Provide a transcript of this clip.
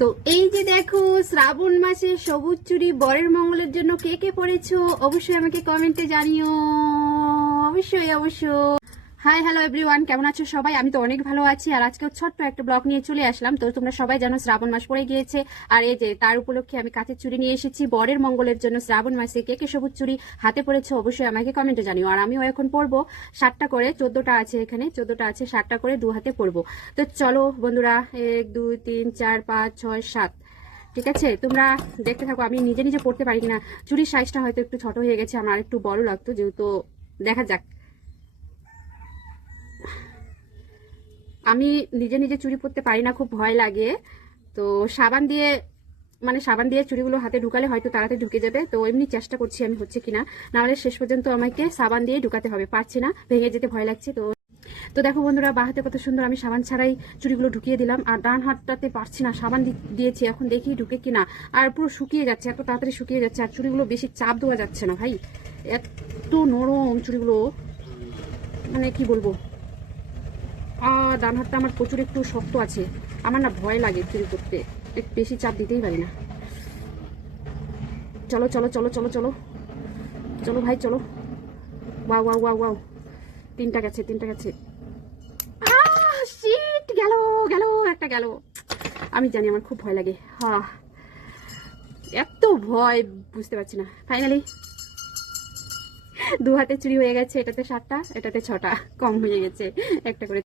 তো এই যে দেখো, শ্রাবণ মাসে সবুজ চুড়ি বরের মঙ্গলের জন্য কে কে পড়েছো অবশ্যই আমাকে কমেন্টে জানিও। অবশ্যই অবশ্যই। হাই হ্যালো এভরিওয়ান, কেমন আছো সবাই? আমি তো অনেক ভালো আছি। আর আজকে ছোট্ট একটা ব্লগ নিয়ে চলে আসলাম। তো তোমরা সবাই জানো শ্রাবণ মাস পড়ে গিয়েছে, আর এই যে তার উপলক্ষে আমি কাঁচের চুড়ি নিয়ে এসেছি বরের মঙ্গলের জন্য। শ্রাবণ মাসে কে কে সবুজ চুড়ি হাতে পড়েছো অবশ্যই আমাকে কমেন্টে জানিও। আর আমিও এখন পরবো 7টা করে, 14টা আছে এখানে, 14টা আছে, 7টা করে দু হাতে পরবো। তো চলো বন্ধুরা, 1 2 3 4 5 6 7, ঠিক আছে? তোমরা দেখতে থাকো। আমি নিজে নিজে পড়তে পারি কিনা। চুড়ির সাইজটা হয়তো একটু ছোট হয়ে গেছে, আমার একটু বড় লাগতো, যেহেতু দেখা যাক। আমি নিজে নিজে চুড়ি পরতে পারি না, খুব ভয় লাগে। তো সাবান দিয়ে, মানে সাবান দিয়ে চুড়িগুলো হাতে ঢুকালে হয়তো তাড়াতাড়ি ঢুকে যাবে। তো এমনি চেষ্টা করছি আমি, হচ্ছে কিনা। নাহলে শেষ পর্যন্ত আমাকে সাবান দিয়ে ঢুকাতে হবে, পারছি না, ভেঙে যেতে ভয় লাগছে। তো তো দেখো বন্ধুরা, বাঁ হাতে কত সুন্দর আমি সাবান ছাড়াই চুড়িগুলো ঢুকিয়ে দিলাম। আর ডান হাতটাতে পারছি না, সাবান দিয়েছি, এখন দেখি ঢুকে কিনা। আর পুরো শুকিয়ে যাচ্ছে, এত তাড়াতাড়ি শুকিয়ে যাচ্ছে। আর চুড়িগুলো বেশি চাপ দেওয়া যাচ্ছে না ভাই, এত নরম চুড়িগুলো, মানে কি বলবো। আর ডান হাতটা আমার প্রচুর একটু শক্ত আছে, আমার না ভয় লাগে চুরি করতে, একটু বেশি চাপ দিতেই পারি না। চলো চলো চলো চলো চলো চলো ভাই চলো। ওয়াও ওয়াও ওয়াও ওয়াও, 3টা গেছে, 3টা গেছে। শিট, গেল গেল, একটা গেল। আমি জানি আমার খুব ভয় লাগে, এত ভয় বুঝতে পারছি না। ফাইনালি দু হাতে চুরি হয়ে গেছে, এটাতে 7টা, এটাতে 6টা, কম হয়ে গেছে একটা করে।